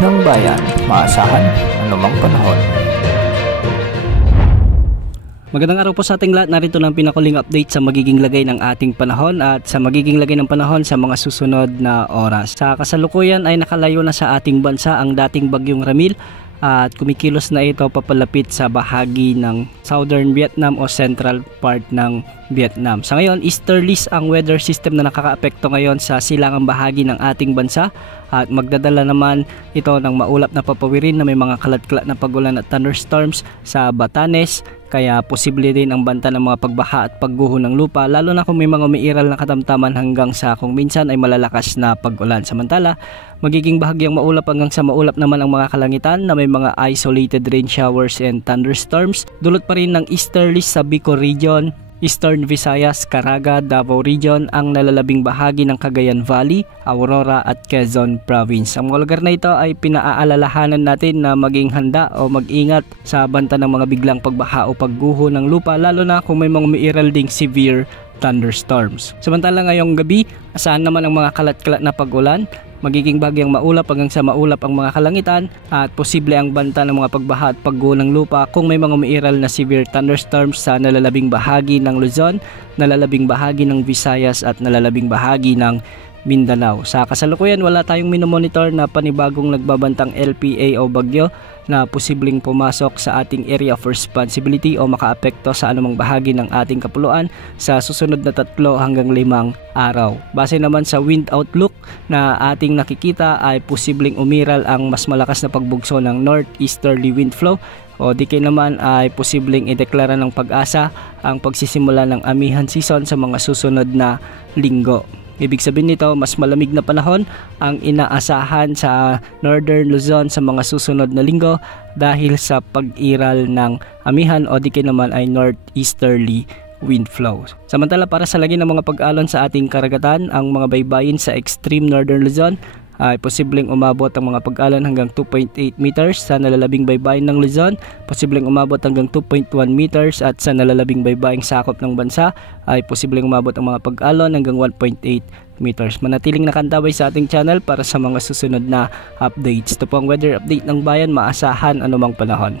ng bayan, maasahan anumang panahon. Magandang araw po sa ating lahat. Narito ng pinakuling update sa magiging lagay ng ating panahon at sa magiging lagay ng panahon sa mga susunod na oras. Sa kasalukuyan ay nakalayo na sa ating bansa ang dating bagyong Ramil at kumikilos na ito papalapit sa bahagi ng Southern Vietnam o central part ng Vietnam. Sa ngayon, easterlies ang weather system na nakakaapekto ngayon sa silangang bahagi ng ating bansa at magdadala naman ito ng maulap na papawirin na may mga kalat-kalat na pagulan at thunderstorms sa Batanes, kaya posible din ang banta ng mga pagbaha at pagguho ng lupa, lalo na kung may mga umiiral na katamtaman hanggang sa kung minsan ay malalakas na pag-ulan. Samantala, magiging bahagyang maulap hanggang sa maulap naman ang mga kalangitan na may mga isolated rain showers and thunderstorms. Dulot pa rin ng easterlies sa Bicol Region, Eastern Visayas, Caraga, Davao Region, ang nalalabing bahagi ng Cagayan Valley, Aurora at Quezon Province. Ang mga lugar na ito ay pinaaalalahanan natin na maging handa o mag-ingat sa banta ng mga biglang pagbaha o pagguho ng lupa, lalo na kung may mga umiiral ding severe thunderstorms. Samantala ngayong gabi, asahan naman ang mga kalat-kalat na pag-ulan. Magiging bahagyang maulap hanggang sa maulap ang mga kalangitan at posible ang banta ng mga pagbaha at pagguho ng lupa kung may mga umiiral na severe thunderstorms sa nalalabing bahagi ng Luzon, nalalabing bahagi ng Visayas at nalalabing bahagi ng Mindanao. Sa kasalukuyan, wala tayong minomonitor na panibagong nagbabantang LPA o bagyo na posibleng pumasok sa ating area of responsibility o makaapekto sa anumang bahagi ng ating kapuluan sa susunod na 3 hanggang 5 araw. Base naman sa wind outlook na ating nakikita ay posibleng umiral ang mas malakas na pagbugso ng northeasterly wind flow o di kaya naman ay posibleng ideklara ng Pag-asa ang pagsisimula ng amihan season sa mga susunod na linggo. Ibig sabihin nito, mas malamig na panahon ang inaasahan sa Northern Luzon sa mga susunod na linggo dahil sa pag-iral ng amihan o di kaya naman ay northeasterly wind flow. Samantala, para sa lagi ng mga pag-alon sa ating karagatan, ang mga baybayin sa extreme Northern Luzon ay posibleng umabot ang mga pag-alon hanggang 2.8 meters sa nalalabing baybayin ng Luzon, posibleng umabot hanggang 2.1 meters at sa nalalabing baybaying sakop ng bansa ay posibleng umabot ang mga pag-alon hanggang 1.8 meters. Manatiling nakantabay sa ating channel para sa mga susunod na updates. Ito po ang weather update ng bayan, maasahan anumang panahon.